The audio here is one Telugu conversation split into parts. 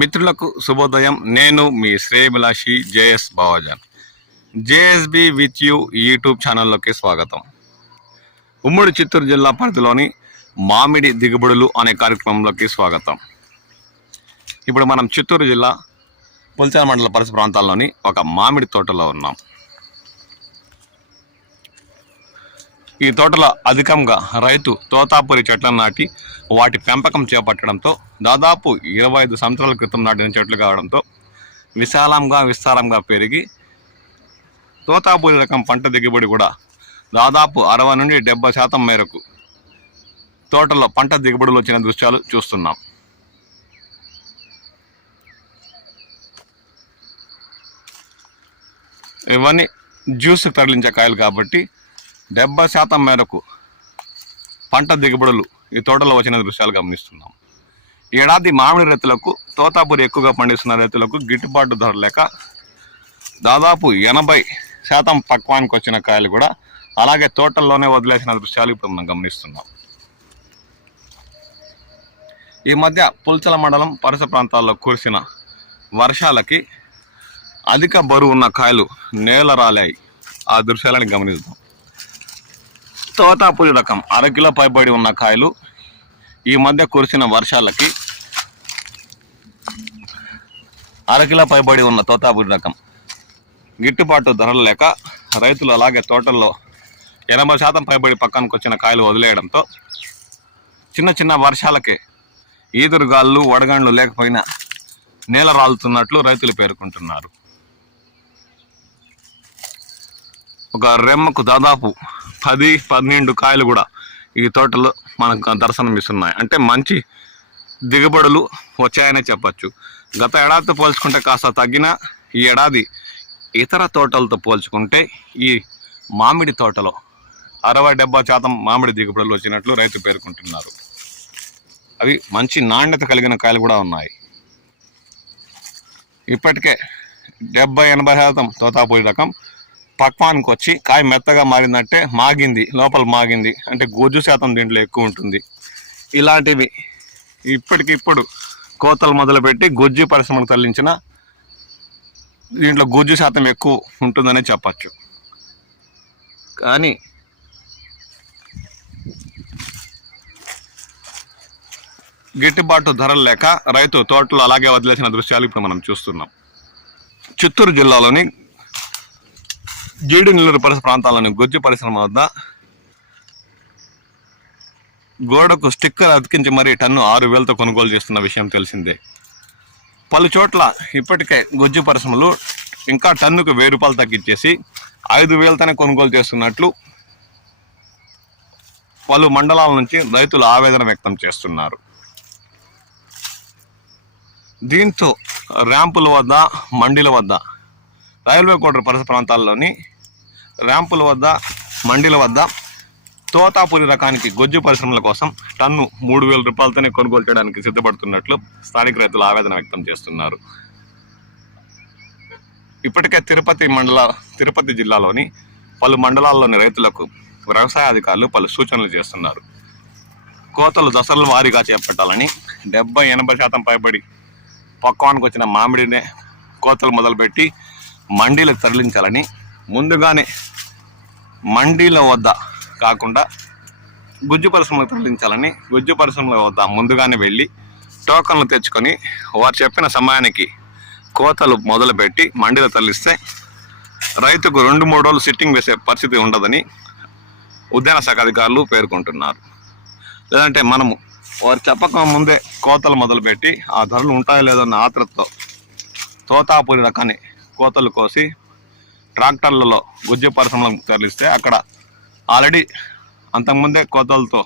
మిత్రులకు శుభోదయం. నేను మీ శ్రేయభిలాషి JS Bavajan. JSB with you YouTube ఛానల్లోకి స్వాగతం. ఉమ్మడి చిత్తూరు జిల్లా పరిధిలోని మామిడి దిగుబడులు అనే కార్యక్రమంలోకి స్వాగతం. ఇప్పుడు మనం చిత్తూరు జిల్లా పుల్చాల మండల పరిసర ప్రాంతాల్లోని ఒక మామిడి తోటలో ఉన్నాం. ఈ తోటలో అధికంగా రైతు తోతాపురి చెట్లను నాటి వాటి పెంపకం చేపట్టడంతో దాదాపు 25 సంవత్సరాల క్రితం నాటిన చెట్లు కావడంతో విస్తారంగా పెరిగి తోతాపురి రకం పంట దిగుబడి కూడా దాదాపు 60 నుండి 70% మేరకు తోటలో పంట దిగుబడులు వచ్చిన దృశ్యాలు చూస్తున్నాం. ఇవన్నీ జ్యూస్ తరలించే కాయలు కాబట్టి 70% మేరకు పంట దిగుబడులు ఈ తోటలో వచ్చిన దృశ్యాలు గమనిస్తున్నాం. ఈ ఏడాది మామిడి రైతులకు తోతాపురి ఎక్కువగా పండిస్తున్న రైతులకు గిట్టుబాటు ధర లేక దాదాపు 80% పక్వానికి వచ్చిన కాయలు కూడా అలాగే తోటల్లోనే వదిలేసిన దృశ్యాలు ఇప్పుడు మనం గమనిస్తున్నాం. ఈ మధ్య పుల్చల మండలం పరిసర ప్రాంతాల్లో కురిసిన వర్షాలకి అధిక బరువు ఉన్న కాయలు నేల రాలాయి. ఆ దృశ్యాలను గమనిద్దాం. తోతాపురి రకం 1/2 కిలో పైబడి ఉన్న కాయలు ఈ మధ్య కురిసిన వర్షాలకి 1/2 కిలో పైబడి ఉన్న తోతాపురి రకం గిట్టుబాటు ధరలు లేక రైతులు అలాగే తోటల్లో 80% పైబడి పక్కనకు వచ్చిన కాయలు వదిలేయడంతో చిన్న వర్షాలకే ఈదురుగాళ్ళు వడగండ్లు లేకపోయినా నేల రాలుతున్నట్లు రైతులు పేర్కొంటున్నారు. ఒక రెమ్మకు దాదాపు 10-12 కాయలు కూడా ఈ తోటలో మనకు దర్శనం ఇస్తున్నాయి. అంటే మంచి దిగుబడులు వచ్చాయనే చెప్పచ్చు. గత ఏడాదితో పోల్చుకుంటే కాస్త తగ్గిన ఈ ఏడాది ఇతర తోటలతో పోల్చుకుంటే ఈ మామిడి తోటలో 60-70% మామిడి దిగుబడులు వచ్చినట్లు రైతు పేర్కొంటున్నారు. అవి మంచి నాణ్యత కలిగిన కాయలు కూడా ఉన్నాయి. ఇప్పటికే 70-80% తోతాపురి రకం పక్వానికి వచ్చి కాయ మెత్తగా మారిందంటే లోపల మాగింది అంటే గొజ్జు శాతం దీంట్లో ఎక్కువ ఉంటుంది. ఇలాంటివి ఇప్పటికిప్పుడు కోతలు మొదలుపెట్టి గొజ్జు పరిశ్రమకు తరలించిన దీంట్లో గొజ్జు శాతం ఎక్కువ ఉంటుందనే చెప్పచ్చు. కానీ గిట్టుబాటు ధరలు లేక రైతు తోటలు అలాగే వదిలేసిన దృశ్యాలు ఇప్పుడు మనం చూస్తున్నాం. చిత్తూరు జిల్లాలోని జీడినెల్లూరు పరిసర ప్రాంతాల్లోని గొజ్జు పరిశ్రమ వద్ద గోడకు స్టిక్కర్ అతికించి మరీ టన్ను 6,000తో కొనుగోలు చేస్తున్న విషయం తెలిసిందే. పలు చోట్ల ఇప్పటికే గొజ్జు పరిశ్రమలు ఇంకా టన్నుకు 1,000 రూపాయలు తగ్గించేసి 5,000తోనే కొనుగోలు చేస్తున్నట్లు పలు మండలాల నుంచి రైతులు ఆవేదన వ్యక్తం చేస్తున్నారు. దీంతో ర్యాంపుల వద్ద మండీల వద్ద రైల్వే కోటర్ పరిసర ప్రాంతాల్లోని ర్యాంపుల వద్ద మండీల వద్ద తోతాపురి రకానికి గొజ్జు పరిశ్రమల కోసం టన్ను 3,000 రూపాయలతోనే కొనుగోలు చేయడానికి సిద్ధపడుతున్నట్లు స్థానిక రైతులు ఆవేదన వ్యక్తం చేస్తున్నారు. ఇప్పటికే తిరుపతి జిల్లాలోని పలు మండలాల్లోని రైతులకు వ్యవసాయ అధికారులు పలు సూచనలు చేస్తున్నారు. కోతలు దశల వారీగా చేపట్టాలని 70-80% పైబడి పక్వానికి వచ్చిన మామిడినే కోతలు మొదలుపెట్టి మండీలకు తరలించాలని, ముందుగానే మండీల వద్ద కాకుండా గుజ్జు పరిశ్రమకు తరలించాలని, గుజ్జు పరిశ్రమల వద్ద ముందుగానే వెళ్ళి టోకన్లు తెచ్చుకొని వారు చెప్పిన సమయానికి కోతలు మొదలుపెట్టి మండీలు తరలిస్తే రైతుకు 2-3 రోజులు సిట్టింగ్ వేసే పరిస్థితి ఉండదని ఉద్యాన శాఖ అధికారులు పేర్కొంటున్నారు. లేదంటే మనము వారు చెప్పక ముందే కోతలు మొదలుపెట్టి ఆ ధరలు ఉంటాయో లేదో అన్న ఆత్రతో తోతాపురి రకాన్ని కోతలు కోసి ట్రాక్టర్లలో గుజ్జు పరిశ్రమలకు తరలిస్తే అక్కడ ఆల్రెడీ అంతకుముందే కోతలతో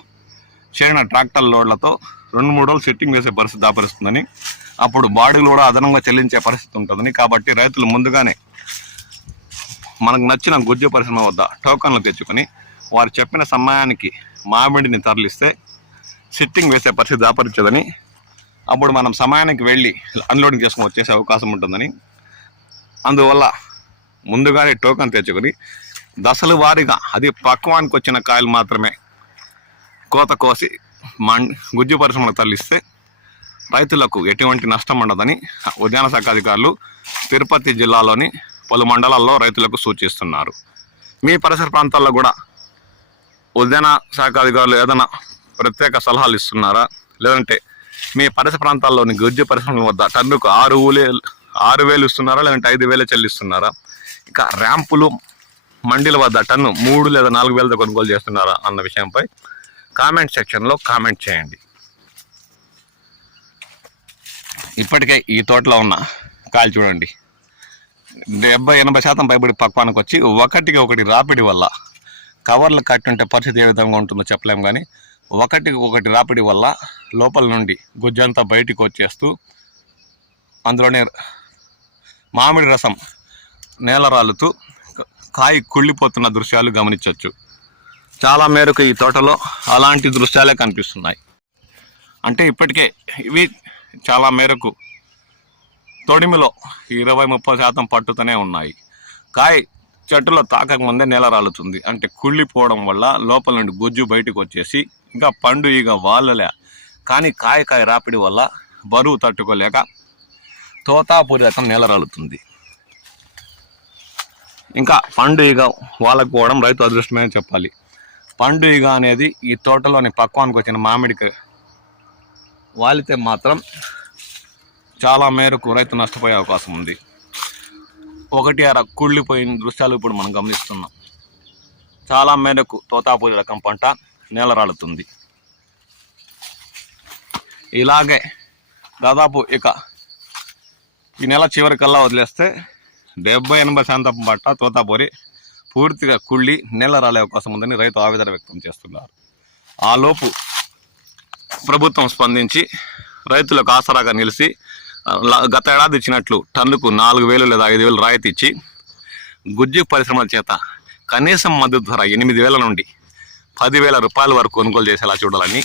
చేరిన ట్రాక్టర్ లోడ్లతో 2-3 రోజులు సెట్టింగ్ వేసే పరిస్థితి దాపరిస్తుందని, అప్పుడు బాడీలు కూడా అదనంగా చెల్లించే పరిస్థితి ఉంటుందని, కాబట్టి రైతులు ముందుగానే మనకు నచ్చిన గుజ్జు పరిశ్రమ వద్ద టోకన్లు తెచ్చుకొని వారు చెప్పిన సమయానికి మామిడిని తరలిస్తే సిట్టింగ్ వేసే పరిస్థితి దాపరించదని, అప్పుడు మనం సమయానికి వెళ్ళి అన్లోడింగ్ చేసుకొని వచ్చేసే అవకాశం ఉంటుందని, అందువల్ల ముందుగానే టోకన్ తెచ్చుకొని దశల వారీగా అది పక్వానికి వచ్చిన కాయలు మాత్రమే కోత కోసి గుజ్జు పరిశ్రమకు తరలిస్తే రైతులకు ఎటువంటి నష్టం ఉండదని ఉద్యాన శాఖ అధికారులు తిరుపతి జిల్లాలోని పలు మండలాల్లో రైతులకు సూచిస్తున్నారు. మీ పరిసర ప్రాంతాల్లో కూడా ఉద్యాన శాఖ అధికారులు ఏదైనా ప్రత్యేక సలహాలు ఇస్తున్నారా? లేదంటే మీ పరిసర ప్రాంతాల్లోని గుజ్జు పరిశ్రమల వద్ద టన్నుకు 6,000 ఇస్తున్నారా, లేదంటే 5,000 చెల్లిస్తున్నారా? ఇంకా ర్యాంపులు మండీల వద్ద టన్ను 3 లేదా 4,000తో కొనుగోలు చేస్తున్నారా అన్న విషయంపై కామెంట్ సెక్షన్లో కామెంట్ చేయండి. ఇప్పటికే ఈ తోటలో ఉన్న కాయలు చూడండి, 70-80% పైబడి పక్వానికి వచ్చి ఒకటికి ఒకటి రాపిడి వల్ల కవర్లు కట్టుంటే పరిస్థితి ఏ విధంగా ఉంటుందో చెప్పలేము. కానీ ఒకటికి ఒకటి రాపిడి వల్ల లోపల నుండి గుజ్జంతా బయటికి వచ్చేస్తూ అందులోనే మామిడి రసం నేల రాలుతూ కాయ కుళ్ళిపోతున్న దృశ్యాలు గమనించవచ్చు. చాలా మేరకు ఈ తోటలో అలాంటి దృశ్యాలే కనిపిస్తున్నాయి. అంటే ఇప్పటికే ఇవి చాలా మేరకు తొడిమిలో 20-30% పట్టుతూనే ఉన్నాయి. కాయ చెట్టులో తాకకముందే నేల రాలుతుంది. అంటే కుళ్ళిపోవడం వల్ల లోపల నుండి గుజ్జు బయటకు వచ్చేసి ఇంకా పండు ఈగ వాళ్ళలే. కానీ కాయ రాపిడి వల్ల బరువు తట్టుకోలేక తోతాపూరి రకం నేల రాలుతుంది. ఇంకా పండు ఈగ వాళ్ళకపోవడం రైతు అదృష్టమే చెప్పాలి. పండు ఈగ అనేది ఈ తోటలోని పక్వానికి వచ్చిన మామిడికి వాలితే మాత్రం చాలా మేరకు రైతు నష్టపోయే అవకాశం ఉంది. 1-6 కుళ్ళిపోయిన దృశ్యాలు ఇప్పుడు మనం గమనిస్తున్నాం. చాలా మేరకు తోతాపూరి రకం పంట నేల రాలుతుంది. ఇలాగే దాదాపు ఇక ఈ నెల చివరికల్లా వదిలేస్తే 70-80% పంట తోతాపూరి పూర్తిగా కుళ్ళి నేల రాలే అవకాశం ఉందని రైతు ఆవేదన వ్యక్తం చేస్తున్నారు. ఆ లోపు ప్రభుత్వం స్పందించి రైతులకు ఆసరాగా నిలిచి గత ఏడాది ఇచ్చినట్లు టన్నుకు 4,000 లేదా 5,000 రాయితీ ఇచ్చి గుజ్జు పరిశ్రమల చేత కనీసం మద్దతు ధర 8,000 నుండి 10,000 రూపాయల వరకు కొనుగోలు చేసేలా చూడాలని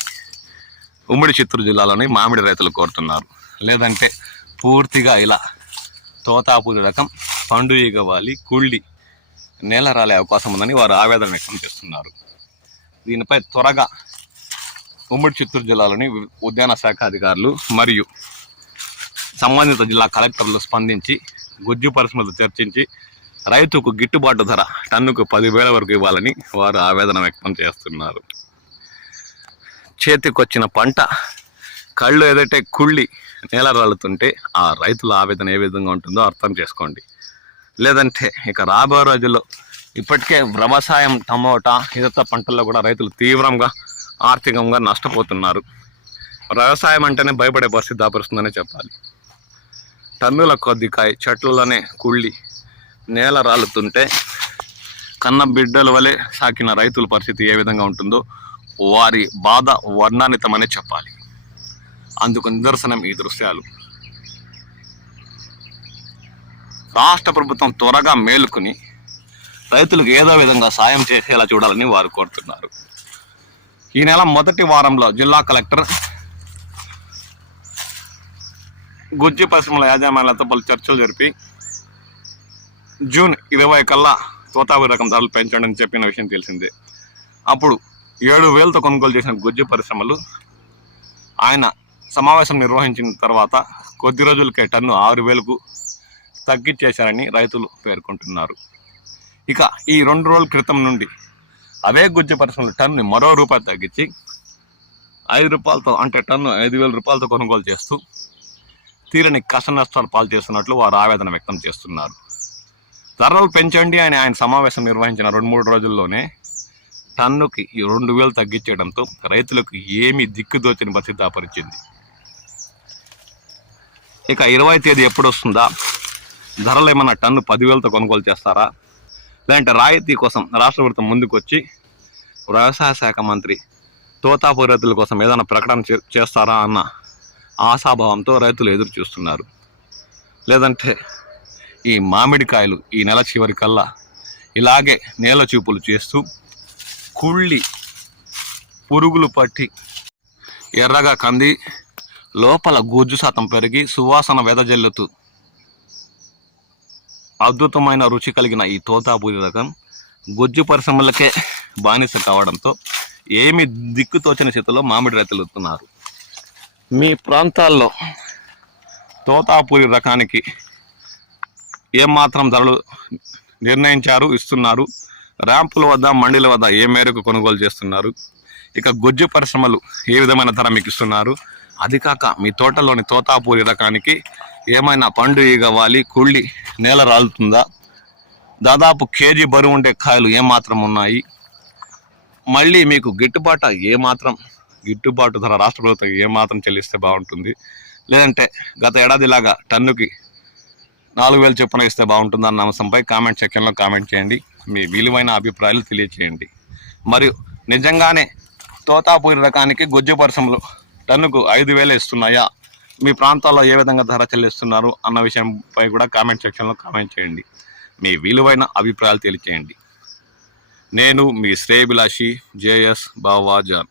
ఉమ్మడి చిత్తూరు జిల్లాలోని మామిడి రైతులు కోరుతున్నారు. లేదంటే పూర్తిగా ఇలా తోతాపూరి రకం పండు ఈగ వాలి కుళ్ళి నేల రాలే అవకాశం ఉందని వారు ఆవేదన వ్యక్తం చేస్తున్నారు. దీనిపై త్వరగా ఉమ్మడి చిత్తూరు జిల్లాలోని ఉద్యాన శాఖ అధికారులు మరియు సంబంధిత జిల్లా కలెక్టర్లు స్పందించి గుజ్జు పరిశ్రమలతో చర్చించి రైతుకు గిట్టుబాటు ధర టన్నుకు 10,000 వరకు ఇవ్వాలని వారు ఆవేదన వ్యక్తం చేస్తున్నారు. చేతికొచ్చిన పంట కళ్ళు ఏదైతే కుళ్ళి నేల రాలుతుంటే ఆ రైతుల ఆవేదన ఏ విధంగా ఉంటుందో అర్థం చేసుకోండి. లేదంటే ఇక రాబోయే రోజుల్లో ఇప్పటికే వ్యవసాయం టమోటా ఇతర పంటల్లో కూడా రైతులు తీవ్రంగా ఆర్థికంగా నష్టపోతున్నారు. వ్యవసాయం అంటేనే భయపడే పరిస్థితి దాపరుస్తుందనే చెప్పాలి. టన్నుల కొద్ది కాయ చెట్లలోనే కుళ్ళి నేల రాలుతుంటే కన్న బిడ్డల వలె సాకిన రైతుల పరిస్థితి ఏ విధంగా ఉంటుందో వారి బాధ వర్ణానితమనే చెప్పాలి. అందుకు నిదర్శనం ఈ దృశ్యాలు. రాష్ట్ర ప్రభుత్వం త్వరగా మేలుకుని రైతులకు ఏదో విధంగా సాయం చేసేలా చూడాలని వారు కోరుతున్నారు. ఈ నెల మొదటి వారంలో జిల్లా కలెక్టర్ గుజ్జు పరిశ్రమల యాజమాన్యాలతో పలు చర్చలు జరిపి జూన్ 20 కల్లా తోతాపూరి రకం ధరలు పెంచండి అని చెప్పిన విషయం తెలిసిందే. అప్పుడు 7,000తో కొనుగోలు చేసిన గుజ్జు పరిశ్రమలు ఆయన సమావేశం నిర్వహించిన తర్వాత కొద్ది రోజులకే టన్ను 6,000కు తగ్గించేశారని రైతులు పేర్కొంటున్నారు. ఇక ఈ 2 రోజుల క్రితం నుండి అవే గుజ్జు పరిశ్రమలు టన్ను మరో రూపాయి తగ్గించి 5 రూపాయలతో అంటే టన్ను 5,000 రూపాయలతో కొనుగోలు చేస్తూ తీరని కష్ట నష్టాలు పాలు చేస్తున్నట్లు వారు ఆవేదన వ్యక్తం చేస్తున్నారు. ధరలు పెంచండి అని ఆయన సమావేశం నిర్వహించిన 2-3 రోజుల్లోనే టన్నుకి 2,000 తగ్గించడంతో రైతులకు ఏమీ దిక్కుదోచని పరిస్థితి దాపరిచింది. ఇక 20వ తేదీ ఎప్పుడు వస్తుందా? ధరలు ఏమన్నా టన్ను 10,000తో కొనుగోలు చేస్తారా? లేదంటే రాయితీ కోసం రాష్ట్ర ప్రభుత్వం ముందుకు వచ్చి వ్యవసాయ శాఖ మంత్రి తోతాపూరి రైతుల కోసం ఏదైనా ప్రకటన చేస్తారా అన్న ఆశాభావంతో రైతులు ఎదురు చూస్తున్నారు. లేదంటే ఈ మామిడికాయలు ఈ నెల చివరి కల్లా ఇలాగే నేల చూపులు చేస్తూ కుళ్ళి పురుగులు పట్టి ఎర్రగా కంది లోపల గుజ్జు శాతం పెరిగి సువాసన వెదజల్లుతూ అద్భుతమైన రుచి కలిగిన ఈ తోతాపూరి రకం గుజ్జు పరిశ్రమలకే బానిస కావడంతో ఏమి దిక్కుతోచని స్థితిలో మామిడి రైతులు ఉన్నారు. మీ ప్రాంతాల్లో తోతాపూరి రకానికి ఏమాత్రం ధరలు నిర్ణయించారు, ఇస్తున్నారు? ర్యాంపుల వద్ద, మండీల వద్ద ఏ మేరకు కొనుగోలు చేస్తున్నారు? ఇక గుజ్జు పరిశ్రమలు ఏ విధమైన ధర మీకు ఇస్తున్నారు? అది కాక మీ తోటలోని తోతాపూరి రకానికి ఏమైనా పండు ఈగవాలి, కుళ్ళి నేల రాలుతుందా? దాదాపు కేజీ బరువు ఉండే కాయలు ఏమాత్రం ఉన్నాయి? మళ్ళీ మీకు గిట్టుబాటు ధర రాష్ట్ర ప్రభుత్వం ఏమాత్రం చెల్లిస్తే బాగుంటుంది? లేదంటే గత ఏడాదిలాగా టన్నుకి 4,000 చొప్పున ఇస్తే బాగుంటుందన్న అంశంపై కామెంట్ సెక్షన్లో కామెంట్ చేయండి. మీ విలువైన అభిప్రాయాలు తెలియచేయండి. మరియు నిజంగానే తోతాపూరి రకానికి గుజ్జు పరిశ్రమలు టన్నుకు 5,000 ఇస్తున్నాయా? మీ ప్రాంతాల్లో ఏ విధంగా ధర చెల్లిస్తున్నారు అన్న విషయంపై కూడా కామెంట్ సెక్షన్లో కామెంట్ చేయండి. మీ విలువైన అభిప్రాయాలు తెలియచేయండి. నేను మీ శ్రేయభిలాషి జేఎస్ బావాజాన్.